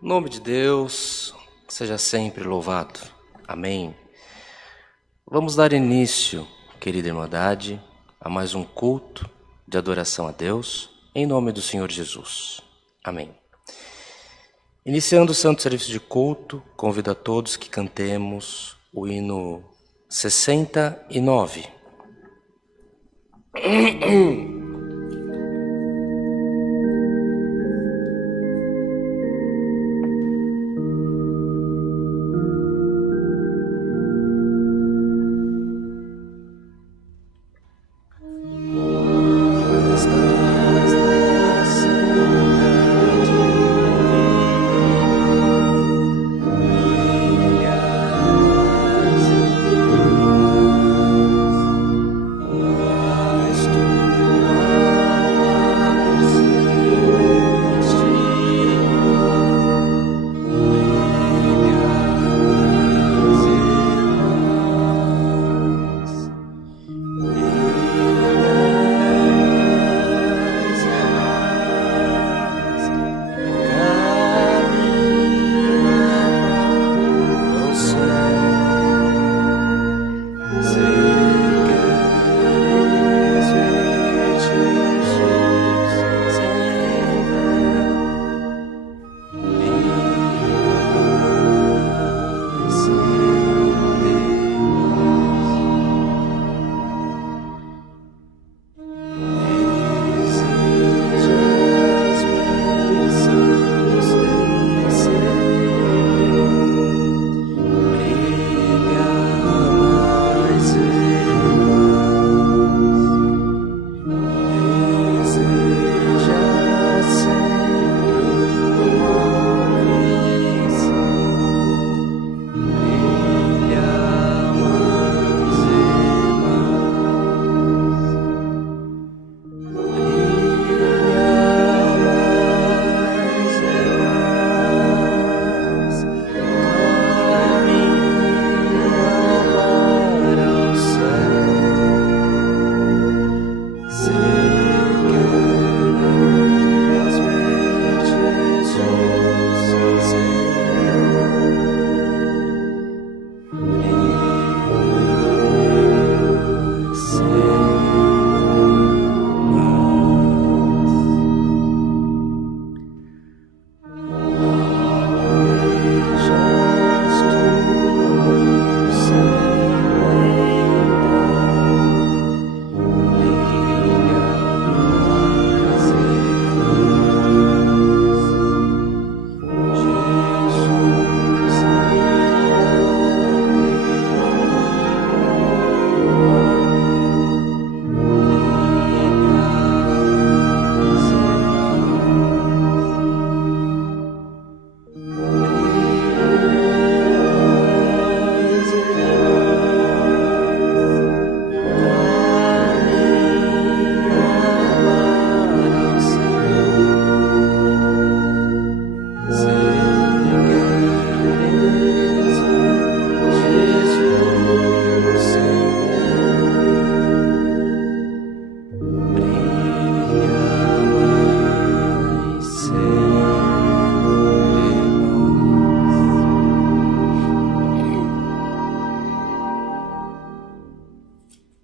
O nome de Deus seja sempre louvado. Amém. Vamos dar início, querida Irmandade, a mais um culto de adoração a Deus, em nome do Senhor Jesus. Amém. Iniciando o santo serviço de culto, convido a todos que cantemos o hino 69.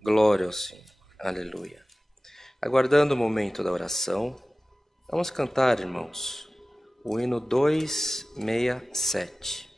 Glória ao Senhor. Aleluia. Aguardando o momento da oração, vamos cantar, irmãos, o hino 267.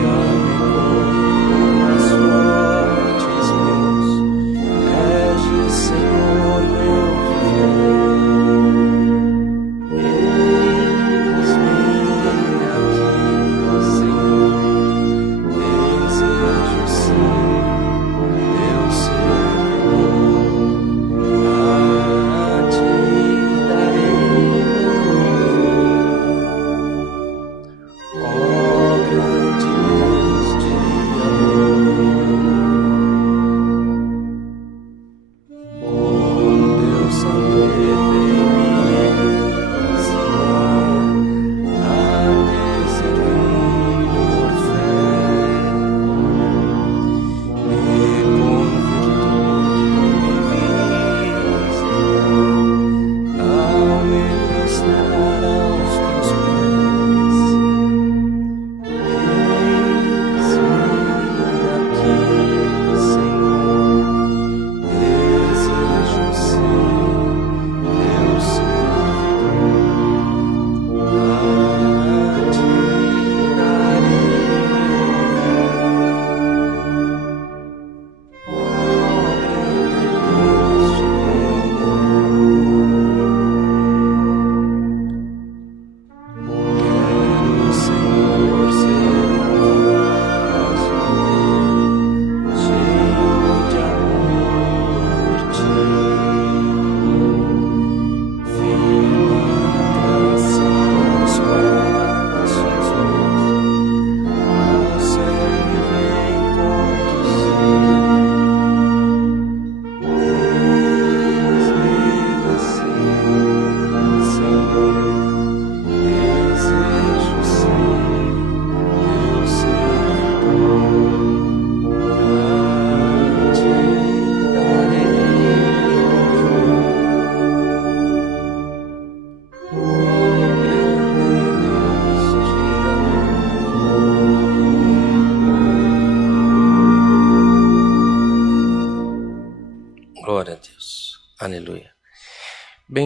Yeah.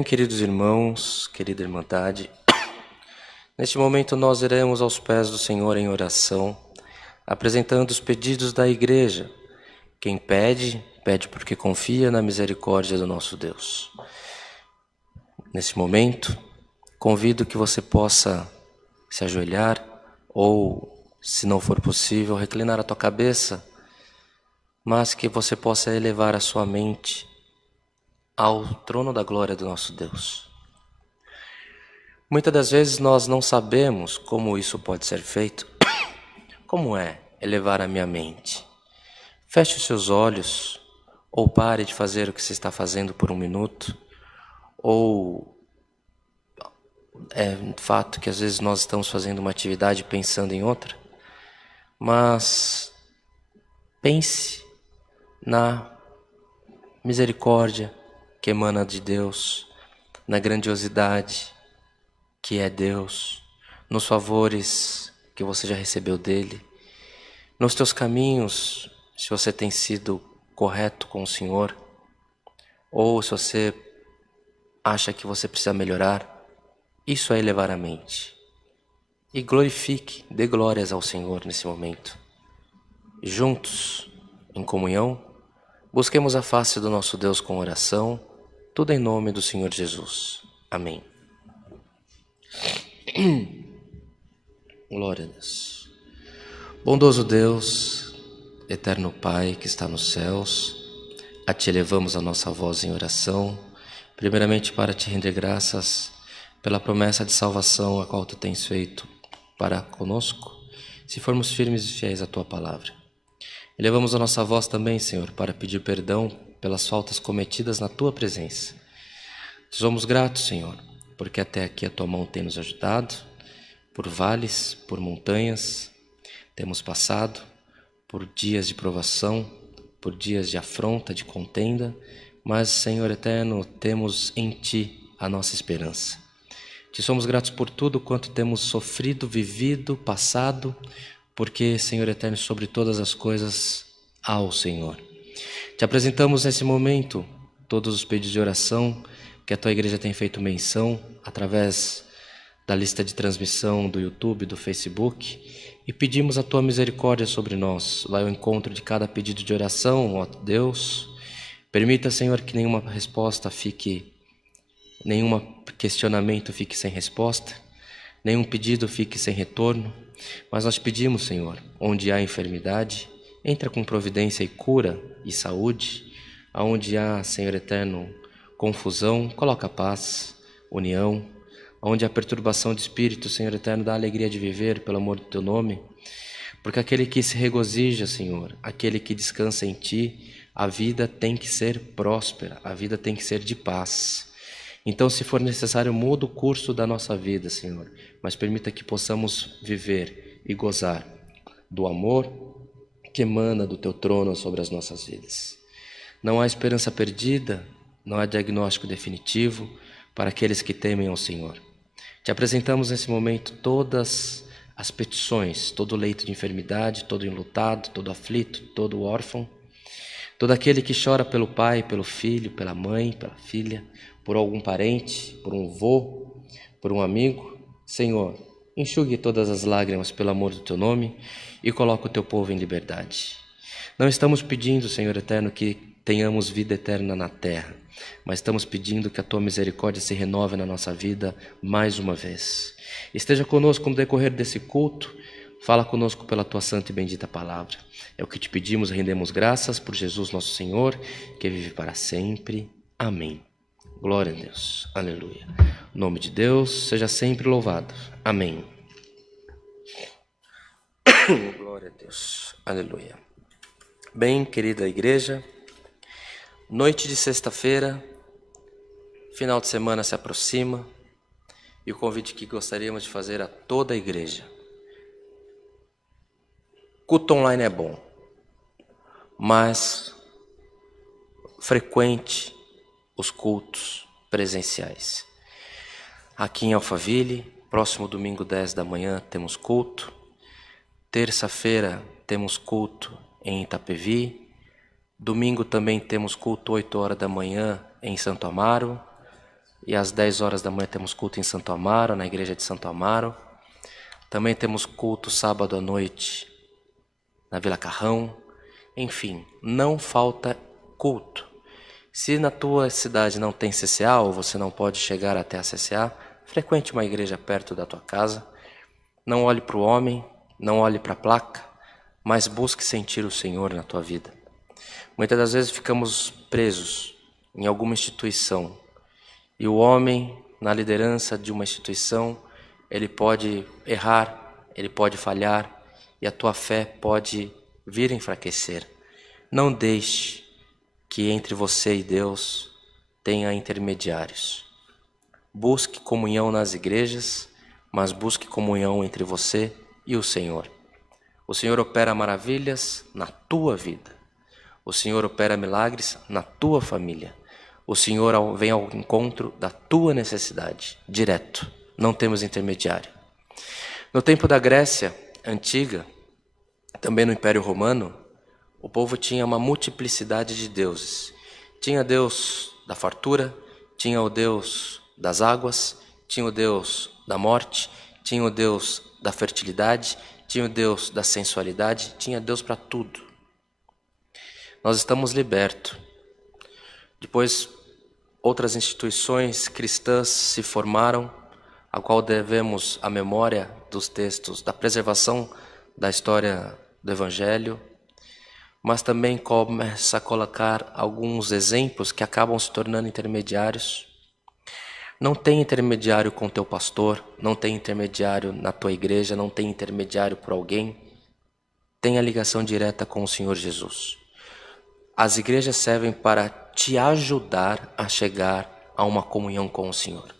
Bem, queridos irmãos, querida irmandade, neste momento nós iremos aos pés do Senhor em oração, apresentando os pedidos da igreja. Quem pede, pede porque confia na misericórdia do nosso Deus. Nesse momento, convido que você possa se ajoelhar ou, se não for possível, reclinar a tua cabeça, mas que você possa elevar a sua mente ao trono da glória do nosso Deus. Muitas das vezes nós não sabemos como isso pode ser feito. Como é elevar a minha mente? Feche os seus olhos, ou pare de fazer o que você está fazendo por um minuto, ou é fato que às vezes nós estamos fazendo uma atividade pensando em outra, mas pense na misericórdia que emana de Deus, na grandiosidade que é Deus, nos favores que você já recebeu dele, nos teus caminhos, se você tem sido correto com o Senhor, ou se você acha que você precisa melhorar. Isso é elevar a mente. E glorifique, dê glórias ao Senhor nesse momento. Juntos, em comunhão, busquemos a face do nosso Deus com oração, tudo em nome do Senhor Jesus. Amém. Glória a Deus. Bondoso Deus, eterno Pai que está nos céus, a Ti elevamos a nossa voz em oração, primeiramente para Te render graças pela promessa de salvação a qual Tu tens feito para conosco, se formos firmes e fiéis à Tua palavra. Elevamos a nossa voz também, Senhor, para pedir perdão pelas faltas cometidas na Tua presença. Somos gratos, Senhor, porque até aqui a Tua mão tem nos ajudado, por vales, por montanhas, temos passado por dias de provação, por dias de afronta, de contenda, mas, Senhor eterno, temos em Ti a nossa esperança. Te somos gratos por tudo quanto temos sofrido, vivido, passado, porque, Senhor eterno, sobre todas as coisas há o Senhor. Te apresentamos nesse momento todos os pedidos de oração que a Tua igreja tem feito menção através da lista de transmissão do YouTube, do Facebook, e pedimos a Tua misericórdia sobre nós. Vai ao encontro de cada pedido de oração, ó Deus. Permita, Senhor, que nenhuma resposta fique, nenhum questionamento fique sem resposta, nenhum pedido fique sem retorno. Mas nós pedimos, Senhor, onde há enfermidade, entra com providência e cura e saúde. Aonde há, Senhor eterno, confusão, coloca paz, união. Onde há perturbação de espírito, Senhor eterno, dá alegria de viver pelo amor do Teu nome. Porque aquele que se regozija, Senhor, aquele que descansa em Ti, a vida tem que ser próspera, a vida tem que ser de paz. Então, se for necessário, muda o curso da nossa vida, Senhor, mas permita que possamos viver e gozar do amor que emana do Teu trono sobre as nossas vidas. Não há esperança perdida, não há diagnóstico definitivo para aqueles que temem ao Senhor. Te apresentamos nesse momento todas as petições, todo leito de enfermidade, todo enlutado, todo aflito, todo órfão, todo aquele que chora pelo pai, pelo filho, pela mãe, pela filha, por algum parente, por um avô, por um amigo. Senhor, enxugue todas as lágrimas pelo amor do Teu nome e coloque o Teu povo em liberdade. Não estamos pedindo, Senhor eterno, que tenhamos vida eterna na terra, mas estamos pedindo que a Tua misericórdia se renove na nossa vida mais uma vez. Esteja conosco no decorrer desse culto, fala conosco pela Tua santa e bendita palavra. É o que Te pedimos e rendemos graças por Jesus nosso Senhor, que vive para sempre. Amém. Glória a Deus. Aleluia. O nome de Deus seja sempre louvado. Amém. Glória a Deus. Aleluia. Bem, querida igreja, noite de sexta-feira, final de semana se aproxima, e o convite que gostaríamos de fazer a toda a igreja. Culto online é bom, mas frequente os cultos presenciais. Aqui em Alphaville, próximo domingo 10 da manhã temos culto. Terça-feira temos culto em Itapevi. Domingo também temos culto 8 horas da manhã em Santo Amaro. E às 10 horas da manhã temos culto em Santo Amaro, na igreja de Santo Amaro. Também temos culto sábado à noite na Vila Carrão. Enfim, não falta culto. Se na tua cidade não tem CCA ou você não pode chegar até a CCA, frequente uma igreja perto da tua casa. Não olhe para o homem, não olhe para a placa, mas busque sentir o Senhor na tua vida. Muitas das vezes ficamos presos em alguma instituição e o homem, na liderança de uma instituição, ele pode errar, ele pode falhar e a tua fé pode vir a enfraquecer. Não deixe que entre você e Deus tenha intermediários. Busque comunhão nas igrejas, mas busque comunhão entre você e o Senhor. O Senhor opera maravilhas na tua vida. O Senhor opera milagres na tua família. O Senhor vem ao encontro da tua necessidade, direto. Não temos intermediário. No tempo da Grécia antiga, também no Império Romano, o povo tinha uma multiplicidade de deuses. Tinha Deus da fartura, tinha o Deus das águas, tinha o Deus da morte, tinha o Deus da fertilidade, tinha o Deus da sensualidade, tinha Deus para tudo. Nós estamos libertos. Depois, outras instituições cristãs se formaram, a qual devemos a memória dos textos, da preservação da história do Evangelho, mas também começa a colocar alguns exemplos que acabam se tornando intermediários. Não tem intermediário com teu pastor, não tem intermediário na tua igreja, não tem intermediário por alguém. Tem a ligação direta com o Senhor Jesus. As igrejas servem para te ajudar a chegar a uma comunhão com o Senhor.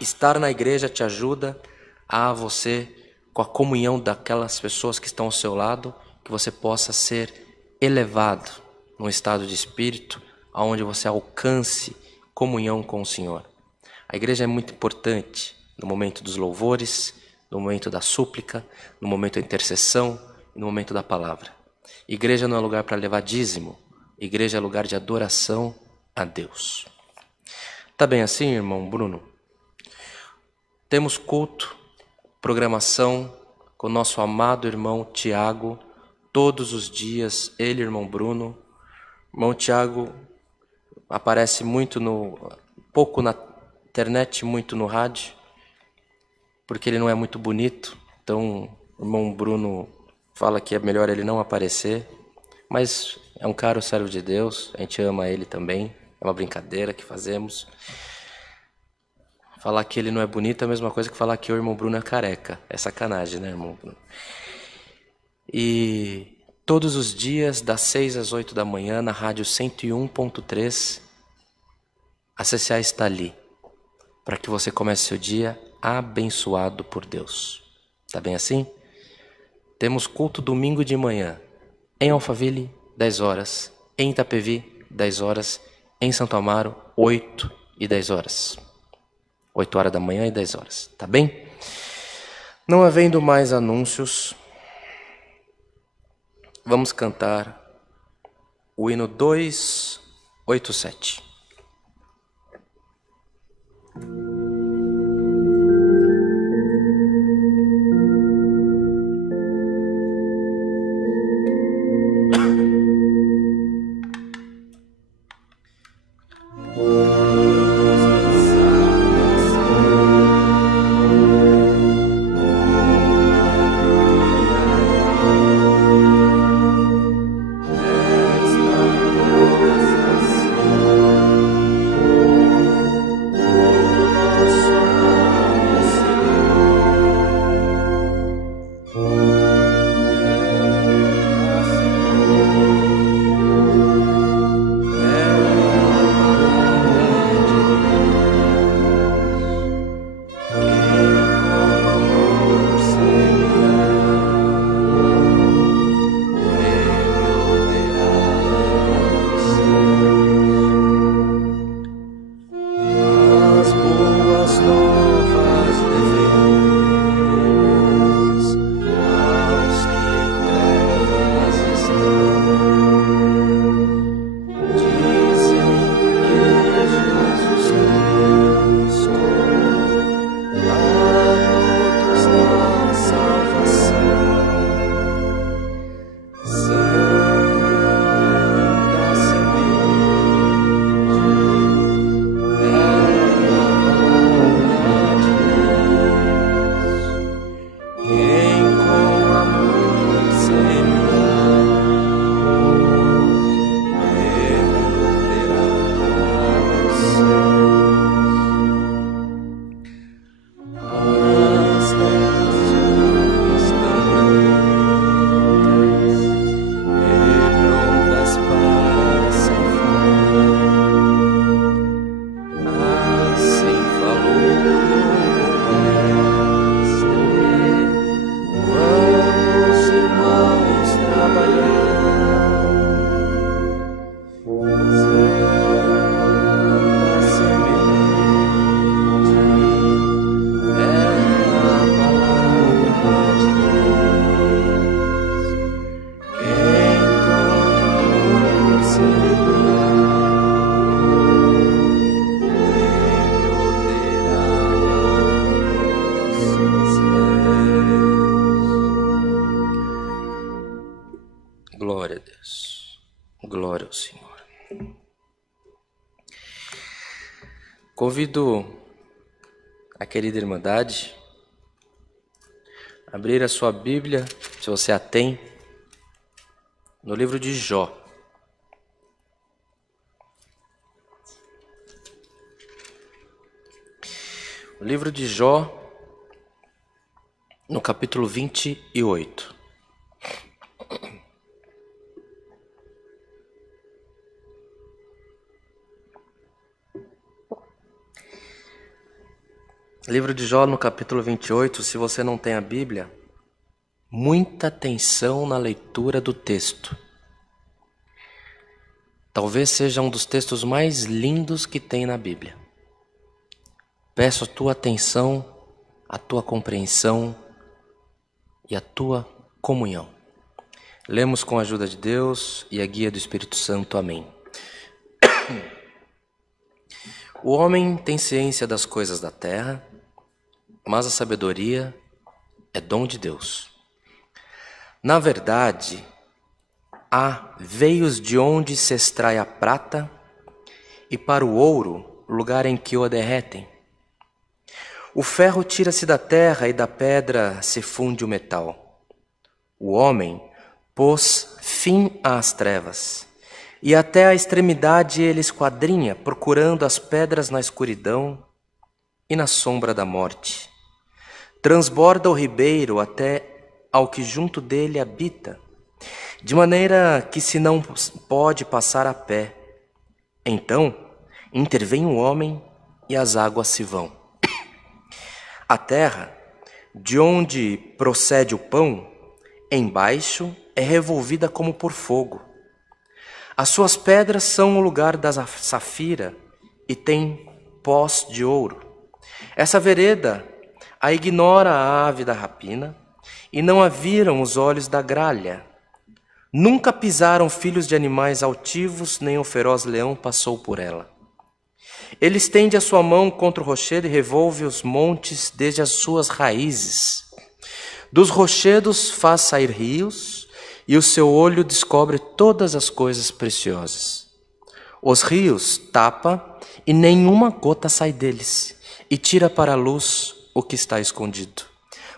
Estar na igreja te ajuda a você, com a comunhão daquelas pessoas que estão ao seu lado, que você possa ser elevado num estado de espírito, onde você alcance comunhão com o Senhor. A igreja é muito importante no momento dos louvores, no momento da súplica, no momento da intercessão e no momento da palavra. Igreja não é lugar para levar dízimo, igreja é lugar de adoração a Deus. Tá bem assim, irmão Bruno? Temos culto, programação com o nosso amado irmão Tiago, todos os dias, ele, irmão Bruno. Irmão Tiago aparece pouco na internet, muito no rádio, porque ele não é muito bonito, então o irmão Bruno fala que é melhor ele não aparecer, mas é um caro servo de Deus, a gente ama ele também, é uma brincadeira que fazemos. Falar que ele não é bonito é a mesma coisa que falar que o irmão Bruno é careca, é sacanagem, né, irmão Bruno? E todos os dias, das 6 às 8 da manhã, na rádio 101.3, a CCA está ali, para que você comece seu dia abençoado por Deus. Tá bem assim? Temos culto domingo de manhã, em Alphaville, 10 horas, em Itapevi, 10 horas, em Santo Amaro, 8 e 10 horas. 8 horas da manhã e 10 horas, tá bem? Não havendo mais anúncios, vamos cantar o hino 287. Convido a querida Irmandade a abrir a sua Bíblia, se você a tem, no livro de Jó. O livro de Jó, no capítulo 28. Livro de Jó, no capítulo 28, se você não tem a Bíblia, muita atenção na leitura do texto. Talvez seja um dos textos mais lindos que tem na Bíblia. Peço a tua atenção, a tua compreensão e a tua comunhão. Lemos com a ajuda de Deus e a guia do Espírito Santo. Amém. O homem tem ciência das coisas da terra, mas a sabedoria é dom de Deus. Na verdade, há veios de onde se extrai a prata, e para o ouro, lugar em que o derretem. O ferro tira-se da terra e da pedra se funde o metal. O homem pôs fim às trevas, e até a extremidade ele esquadrinha, procurando as pedras na escuridão e na sombra da morte. Transborda o ribeiro até ao que junto dele habita, de maneira que se não pode passar a pé. Então intervém o homem e as águas se vão. A terra, de onde procede o pão, embaixo é revolvida como por fogo. As suas pedras são o lugar da safira e tem pós de ouro. Essa vereda a ignora a ave da rapina, e não a viram os olhos da gralha. Nunca pisaram filhos de animais altivos, nem o feroz leão passou por ela. Ele estende a sua mão contra o rochedo e revolve os montes desde as suas raízes. Dos rochedos faz sair rios, e o seu olho descobre todas as coisas preciosas. Os rios tapa, e nenhuma gota sai deles, e tira para a luz o que está escondido.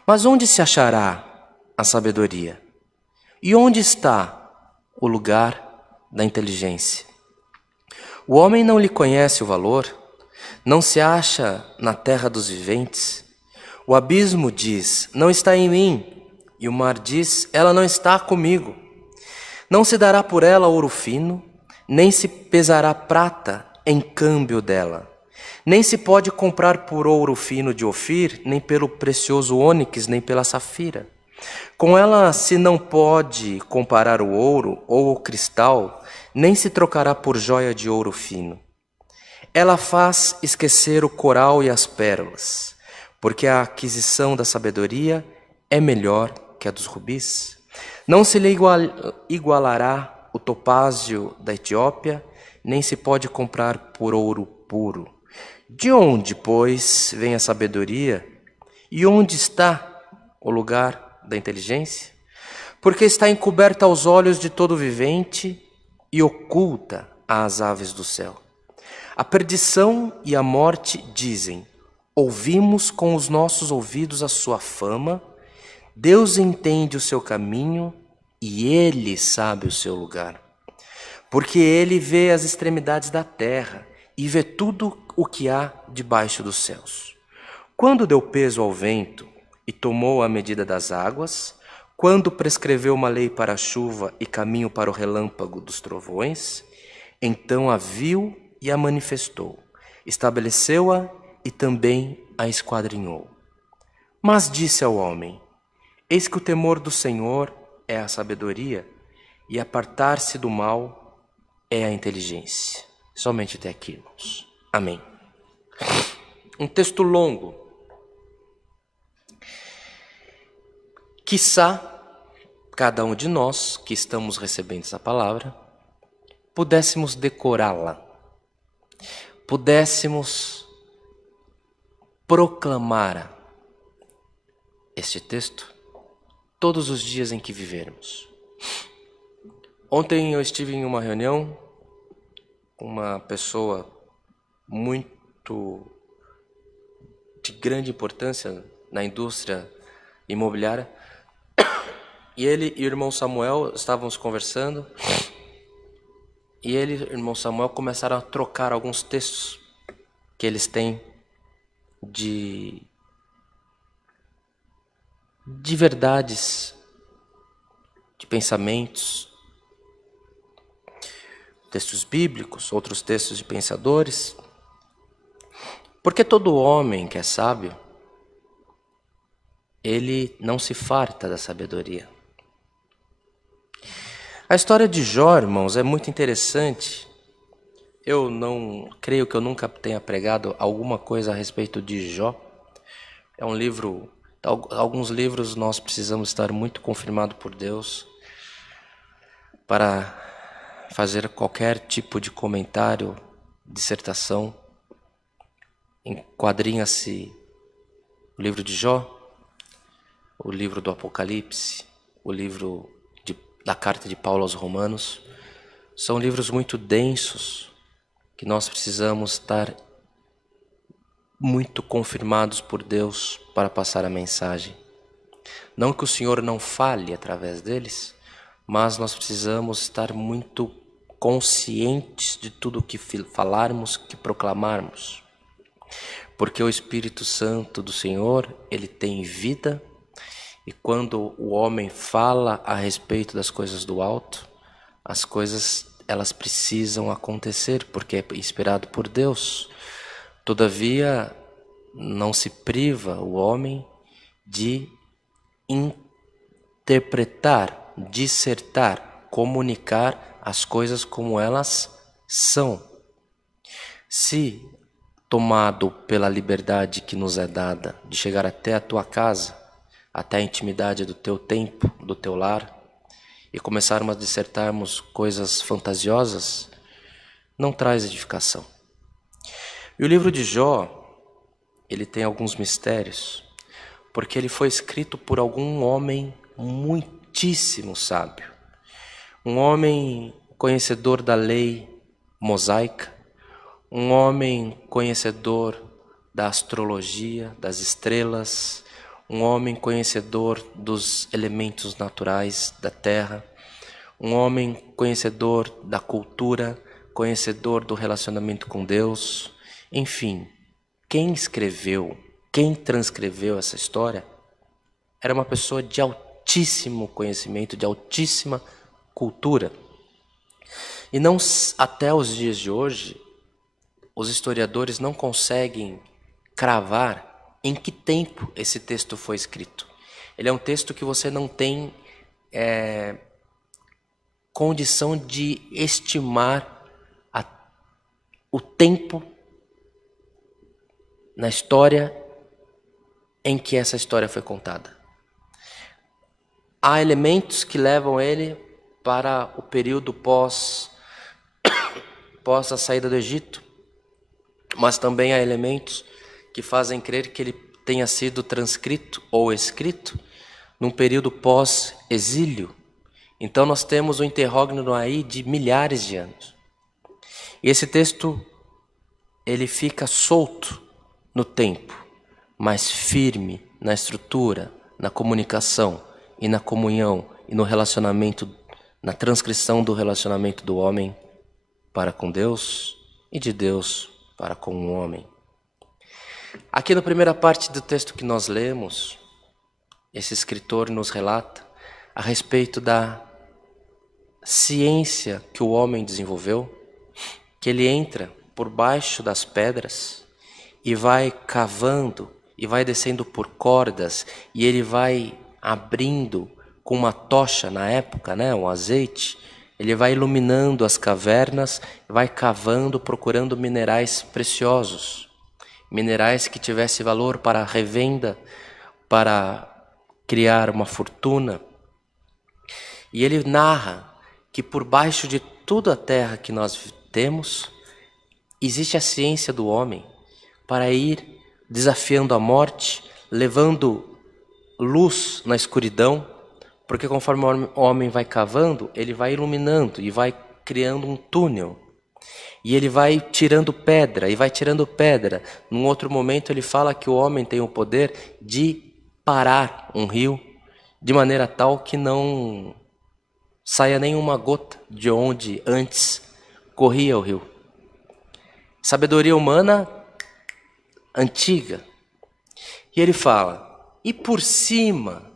Mas onde se achará a sabedoria? E onde está o lugar da inteligência? O homem não lhe conhece o valor, não se acha na terra dos viventes. O abismo diz, não está em mim, e o mar diz, ela não está comigo. Não se dará por ela ouro fino, nem se pesará prata em câmbio dela. Nem se pode comprar por ouro fino de Ofir, nem pelo precioso ônix, nem pela safira. Com ela se não pode comparar o ouro ou o cristal, nem se trocará por joia de ouro fino. Ela faz esquecer o coral e as pérolas, porque a aquisição da sabedoria é melhor que a dos rubis. Não se lhe igualará o topázio da Etiópia, nem se pode comprar por ouro puro. De onde, pois, vem a sabedoria? E onde está o lugar da inteligência? Porque está encoberta aos olhos de todo vivente e oculta às aves do céu. A perdição e a morte dizem, ouvimos com os nossos ouvidos a sua fama, Deus entende o seu caminho e Ele sabe o seu lugar. Porque Ele vê as extremidades da terra e vê tudo o que há debaixo dos céus. Quando deu peso ao vento e tomou a medida das águas, quando prescreveu uma lei para a chuva e caminho para o relâmpago dos trovões, então a viu e a manifestou, estabeleceu-a e também a esquadrinhou. Mas disse ao homem, eis que o temor do Senhor é a sabedoria, e apartar-se do mal é a inteligência. Somente até aqui, irmãos. Amém. Um texto longo. Quiçá cada um de nós que estamos recebendo essa palavra pudéssemos decorá-la, pudéssemos proclamar este texto todos os dias em que vivermos. Ontem eu estive em uma reunião com uma pessoa muito muito de grande importância na indústria imobiliária. E ele e o irmão Samuel estávamos conversando, e ele e o irmão Samuel começaram a trocar alguns textos que eles têm de verdades, de pensamentos, textos bíblicos, outros textos de pensadores. Porque todo homem que é sábio, ele não se farta da sabedoria. A história de Jó, irmãos, é muito interessante. Eu não creio que eu nunca tenha pregado alguma coisa a respeito de Jó. É um livro, alguns livros nós precisamos estar muito confirmados por Deus para fazer qualquer tipo de comentário, dissertação. Enquadrinha-se o livro de Jó, o livro do Apocalipse, o livro da carta de Paulo aos Romanos. São livros muito densos que nós precisamos estar muito confirmados por Deus para passar a mensagem. Não que o Senhor não fale através deles, mas nós precisamos estar muito conscientes de tudo que falarmos, que proclamarmos. Porque o Espírito Santo do Senhor, ele tem vida, e quando o homem fala a respeito das coisas do alto, as coisas elas precisam acontecer, porque é inspirado por Deus. Todavia, não se priva o homem de interpretar, dissertar, comunicar as coisas como elas são. Se tomado pela liberdade que nos é dada de chegar até a tua casa, até a intimidade do teu tempo, do teu lar, e começarmos a dissertarmos coisas fantasiosas, não traz edificação. E o livro de Jó, ele tem alguns mistérios, porque ele foi escrito por algum homem muitíssimo sábio, um homem conhecedor da lei mosaica, um homem conhecedor da astrologia, das estrelas, um homem conhecedor dos elementos naturais da terra, um homem conhecedor da cultura, conhecedor do relacionamento com Deus. Enfim, quem escreveu, quem transcreveu essa história, era uma pessoa de altíssimo conhecimento, de altíssima cultura. E não até os dias de hoje, os historiadores não conseguem cravar em que tempo esse texto foi escrito. Ele é um texto que você não tem condição de estimar o tempo na história em que essa história foi contada. Há elementos que levam ele para o período pós a saída do Egito, mas também há elementos que fazem crer que ele tenha sido transcrito ou escrito num período pós-exílio. Então nós temos um interrógnito aí de milhares de anos. E esse texto, ele fica solto no tempo, mas firme na estrutura, na comunicação e na comunhão e no relacionamento, na transcrição do relacionamento do homem para com Deus e de Deus para com o homem. Aqui na primeira parte do texto que nós lemos, esse escritor nos relata a respeito da ciência que o homem desenvolveu, que ele entra por baixo das pedras e vai cavando e vai descendo por cordas, e ele vai abrindo com uma tocha na época, um azeite, ele vai iluminando as cavernas, vai cavando, procurando minerais preciosos, minerais que tivessem valor para a revenda, para criar uma fortuna. E ele narra que por baixo de toda a terra que nós temos, existe a ciência do homem para ir desafiando a morte, levando luz na escuridão, porque conforme o homem vai cavando, ele vai iluminando e vai criando um túnel. E ele vai tirando pedra, e vai tirando pedra. Num outro momento ele fala que o homem tem o poder de parar um rio de maneira tal que não saia nenhuma gota de onde antes corria o rio. Sabedoria humana antiga. E ele fala, e por cima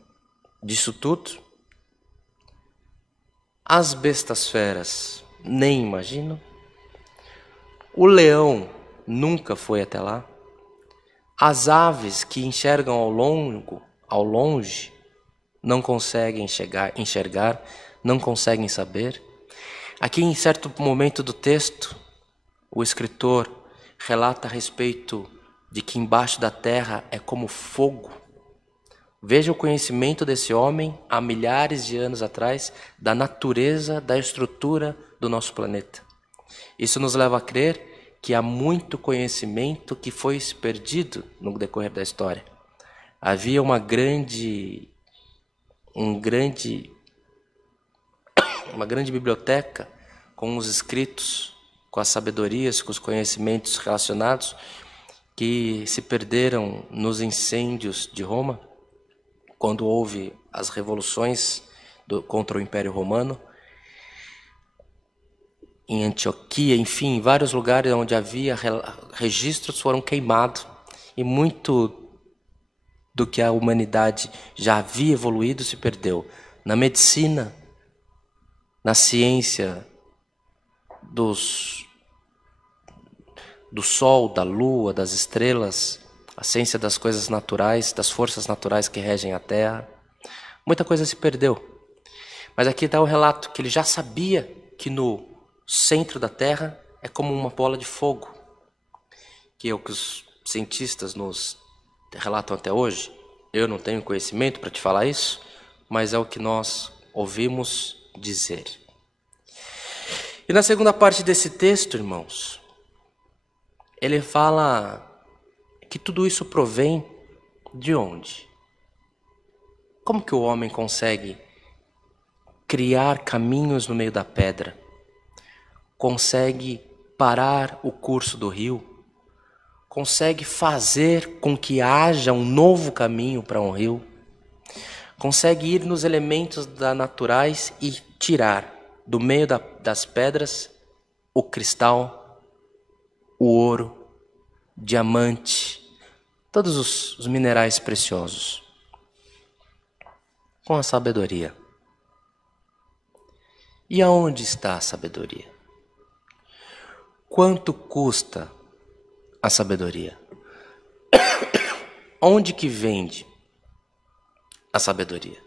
disso tudo, as bestas feras nem imaginam, o leão nunca foi até lá, as aves que enxergam ao longe, não conseguem enxergar, não conseguem saber. Aqui em certo momento do texto, o escritor relata a respeito de que embaixo da terra é como fogo. Veja o conhecimento desse homem há milhares de anos atrás da natureza, da estrutura do nosso planeta. Isso nos leva a crer que há muito conhecimento que foi se perdido no decorrer da história. Havia uma grande biblioteca com os escritos, com as sabedorias, com os conhecimentos relacionados que se perderam nos incêndios de Roma, quando houve as revoluções contra o Império Romano, em Antioquia, enfim, em vários lugares onde havia registros foram queimados, e muito do que a humanidade já havia evoluído se perdeu. Na medicina, na ciência do sol, da lua, das estrelas, a ciência das coisas naturais, das forças naturais que regem a Terra, muita coisa se perdeu. Mas aqui está o relato que ele já sabia que no centro da Terra é como uma bola de fogo, que é o que os cientistas nos relatam até hoje. Eu não tenho conhecimento para te falar isso, mas é o que nós ouvimos dizer. E na segunda parte desse texto, irmãos, ele fala que tudo isso provém de onde? Como que o homem consegue criar caminhos no meio da pedra? Consegue parar o curso do rio? Consegue fazer com que haja um novo caminho para um rio? Consegue ir nos elementos naturais e tirar do meio das pedras o cristal, o ouro, diamante, todos os minerais preciosos, com a sabedoria. E aonde está a sabedoria? Quanto custa a sabedoria? Onde que vende a sabedoria?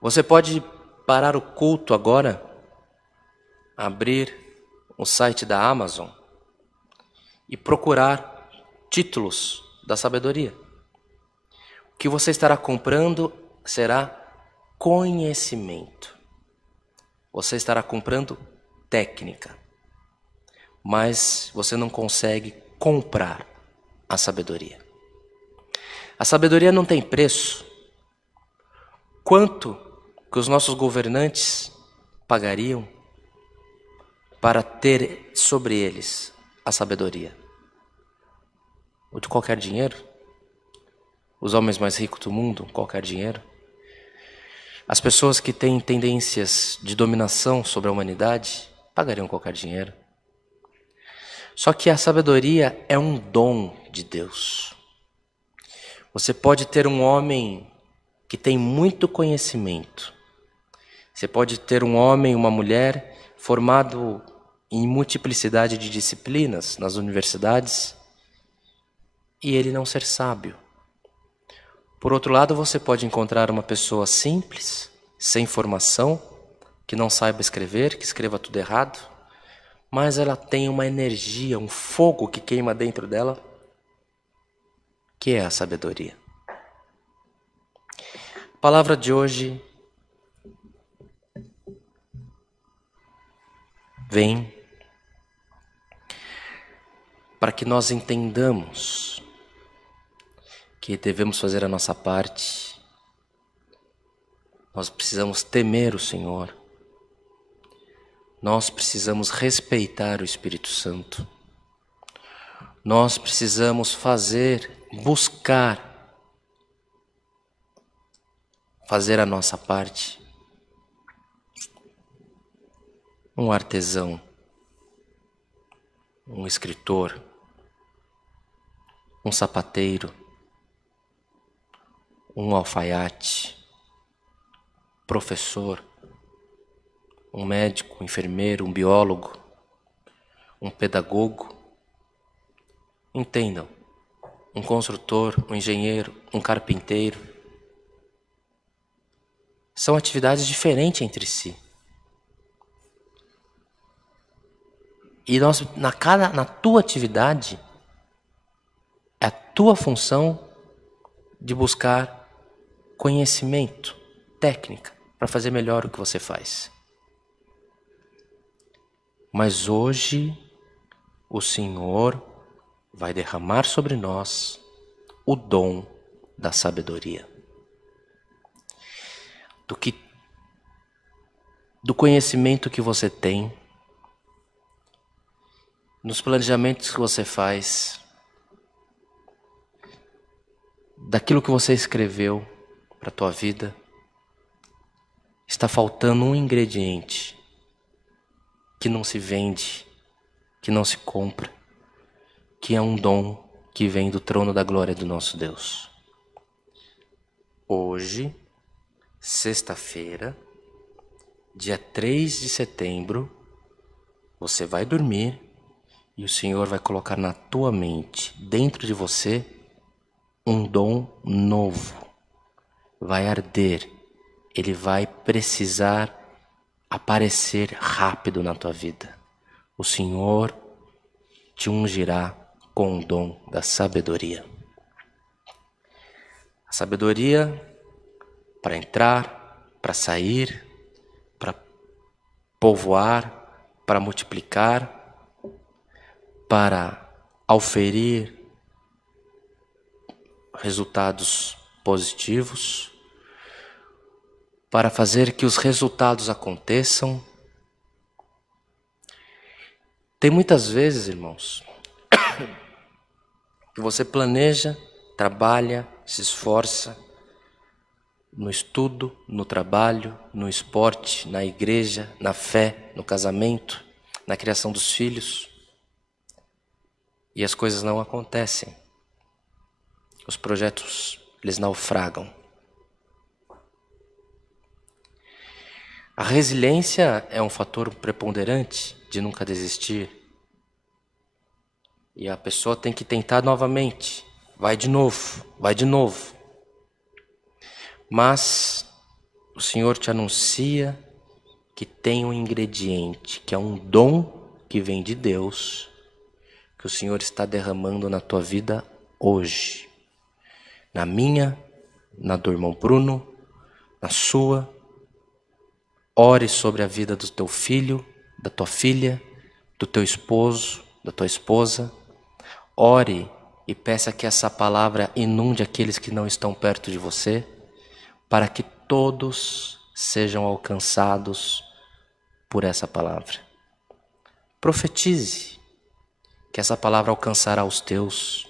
Você pode parar o culto agora, abrir o site da Amazon e procurar títulos da sabedoria. O que você estará comprando será conhecimento. Você estará comprando técnica, mas você não consegue comprar a sabedoria. A sabedoria não tem preço. Quanto que os nossos governantes pagariam para ter sobre eles a sabedoria? Ou de qualquer dinheiro? Os homens mais ricos do mundo, qualquer dinheiro? As pessoas que têm tendências de dominação sobre a humanidade pagariam qualquer dinheiro. Só que a sabedoria é um dom de Deus. Você pode ter um homem que tem muito conhecimento. Você pode ter um homem, uma mulher formado em multiplicidade de disciplinas nas universidades e ele não ser sábio. Por outro lado, você pode encontrar uma pessoa simples, sem formação, que não saiba escrever, que escreva tudo errado, mas ela tem uma energia, um fogo que queima dentro dela, que é a sabedoria. A palavra de hoje vem para que nós entendamos que devemos fazer a nossa parte. Nós precisamos temer o Senhor. nós precisamos respeitar o Espírito Santo. Nós precisamos buscar fazer a nossa parte. Um artesão, um escritor, um sapateiro, um alfaiate, professor, um médico, um enfermeiro, um biólogo, um pedagogo. Entendam, um construtor, um engenheiro, um carpinteiro. São atividades diferentes entre si. E na tua atividade, é a tua função de buscar conhecimento, técnica, para fazer melhor o que você faz. Mas hoje, o Senhor vai derramar sobre nós o dom da sabedoria. Do conhecimento que você tem, nos planejamentos que você faz, daquilo que você escreveu para a tua vida, está faltando um ingrediente que não se vende, que não se compra, que é um dom que vem do trono da glória do nosso Deus. Hoje, sexta-feira, dia 3 de setembro, você vai dormir e o Senhor vai colocar na tua mente, dentro de você, um dom novo. Vai arder, ele vai precisar aparecer rápido na tua vida. O Senhor te ungirá com o dom da sabedoria. A sabedoria para entrar, para sair, para povoar, para multiplicar, para auferir resultados positivos, para fazer que os resultados aconteçam. Tem muitas vezes, irmãos, que você planeja, trabalha, se esforça no estudo, no trabalho, no esporte, na igreja, na fé, no casamento, na criação dos filhos, e as coisas não acontecem. Os projetos, eles naufragam. A resiliência é um fator preponderante de nunca desistir. E a pessoa tem que tentar novamente. Vai de novo, vai de novo. Mas o Senhor te anuncia que tem um ingrediente, que é um dom que vem de Deus, que o Senhor está derramando na tua vida hoje. Na minha, na do irmão Bruno, na sua. Ore sobre a vida do teu filho, da tua filha, do teu esposo, da tua esposa. Ore e peça que essa palavra inunde aqueles que não estão perto de você, para que todos sejam alcançados por essa palavra. Profetize que essa palavra alcançará os teus.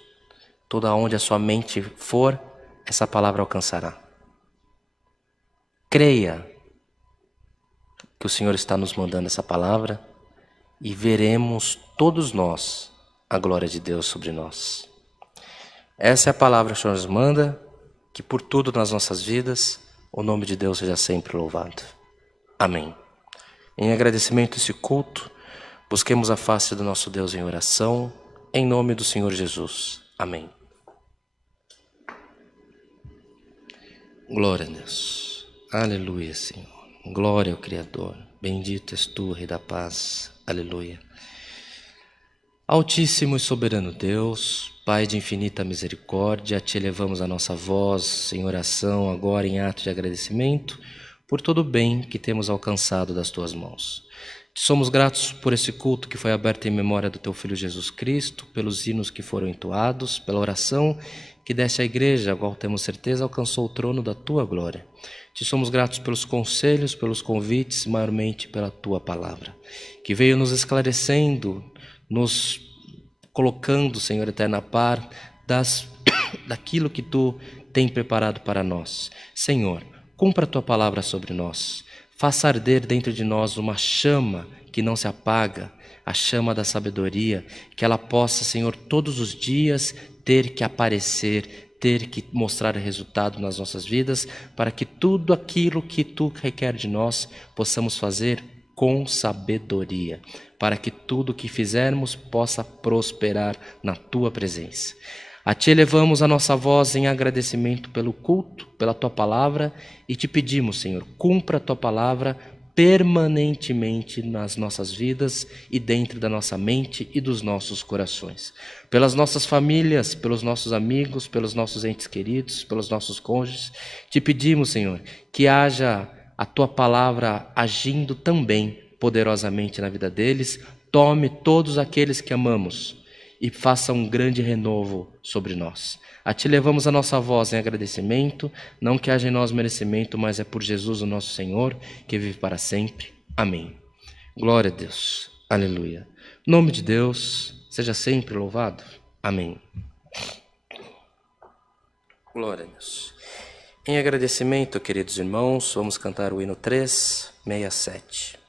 Toda onde a sua mente for, essa palavra alcançará. Creia que o Senhor está nos mandando essa palavra e veremos todos nós a glória de Deus sobre nós. Essa é a palavra que o Senhor nos manda, que por tudo nas nossas vidas o nome de Deus seja sempre louvado. Amém. Em agradecimento a esse culto, busquemos a face do nosso Deus em oração, em nome do Senhor Jesus. Amém. Glória a Deus. Aleluia, Senhor. Glória ao Criador. Bendito és tu, Rei da paz. Aleluia. Altíssimo e soberano Deus, Pai de infinita misericórdia, te elevamos a nossa voz em oração, agora em ato de agradecimento, por todo o bem que temos alcançado das tuas mãos. Te somos gratos por esse culto que foi aberto em memória do teu Filho Jesus Cristo, pelos hinos que foram entoados, pela oração que deste à igreja, a qual temos certeza alcançou o trono da tua glória. Te somos gratos pelos conselhos, pelos convites, maiormente pela tua palavra, que veio nos esclarecendo, nos colocando, Senhor eterno, a par daquilo que tu tem preparado para nós. Senhor, cumpra a tua palavra sobre nós. Faça arder dentro de nós uma chama que não se apaga, a chama da sabedoria, que ela possa, Senhor, todos os dias ter que aparecer, ter que mostrar resultado nas nossas vidas, para que tudo aquilo que tu requer de nós possamos fazer com sabedoria, para que tudo que fizermos possa prosperar na tua presença. A ti elevamos a nossa voz em agradecimento pelo culto, pela tua palavra, e te pedimos, Senhor, cumpra a tua palavra permanentemente nas nossas vidas e dentro da nossa mente e dos nossos corações. Pelas nossas famílias, pelos nossos amigos, pelos nossos entes queridos, pelos nossos cônjuges, te pedimos, Senhor, que haja a tua palavra agindo também poderosamente na vida deles. Tome todos aqueles que amamos e faça um grande renovo sobre nós. A ti levamos a nossa voz em agradecimento, não que haja em nós merecimento, mas é por Jesus o nosso Senhor, que vive para sempre. Amém. Glória a Deus. Aleluia. O nome de Deus seja sempre louvado. Amém. Glória a Deus. Em agradecimento, queridos irmãos, vamos cantar o hino 367.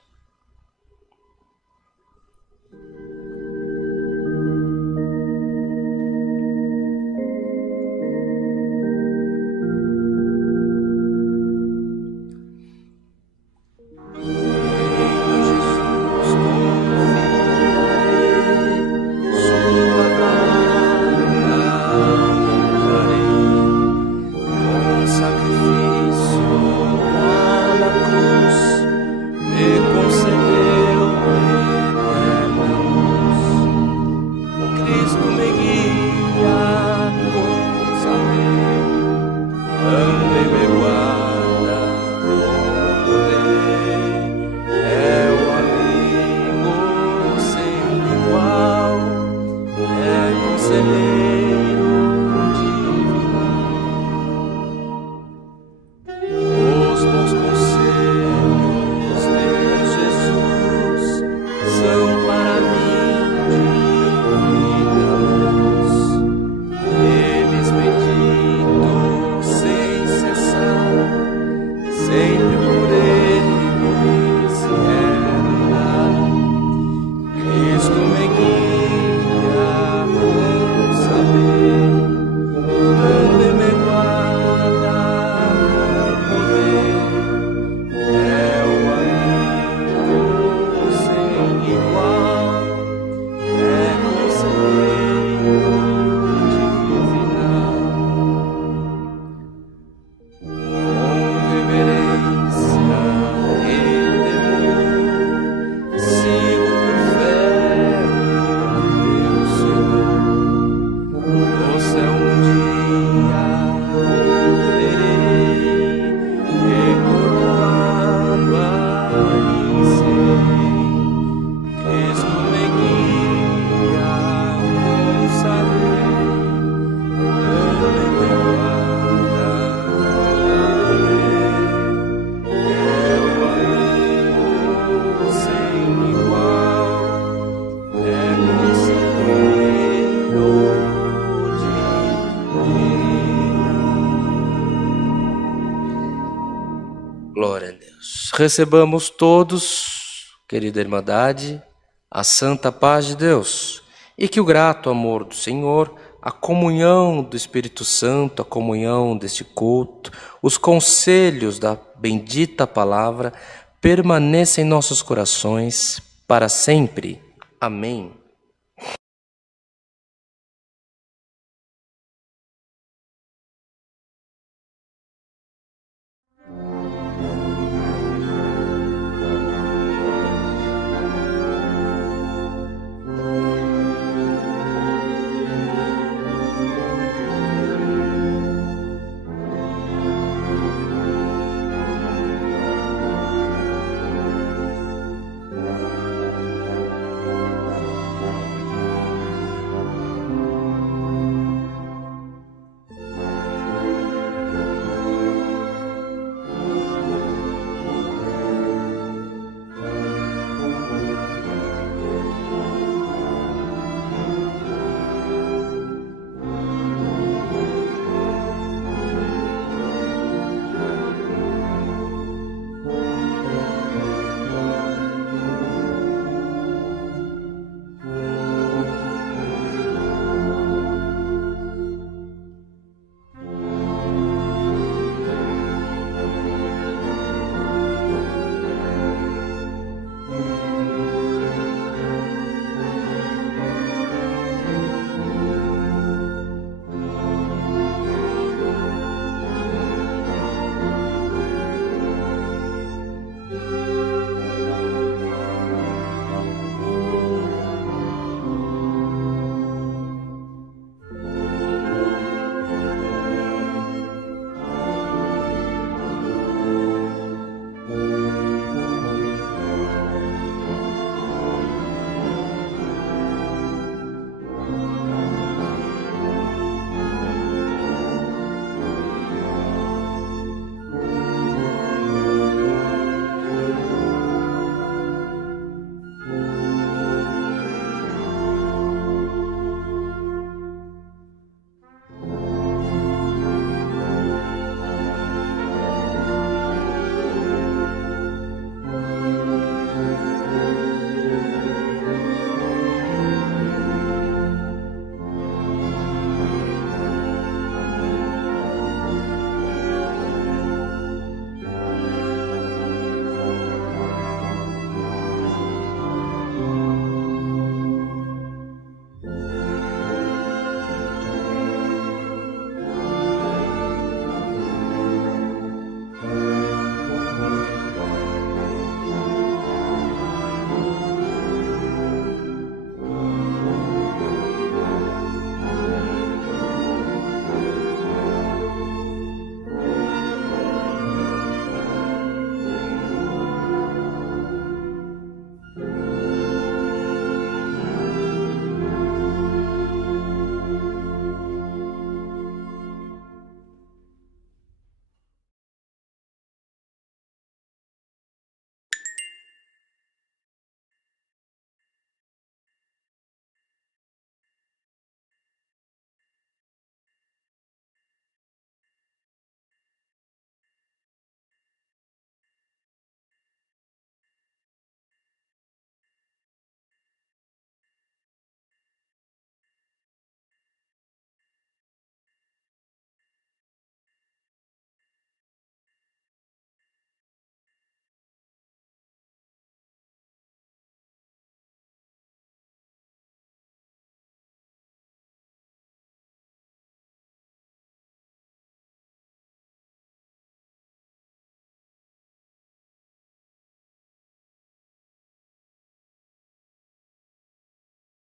Glória a Deus. Recebamos todos, querida Irmandade, a santa paz de Deus, e que o grato amor do Senhor, a comunhão do Espírito Santo, a comunhão deste culto, os conselhos da bendita palavra, permaneça em nossos corações para sempre. Amém.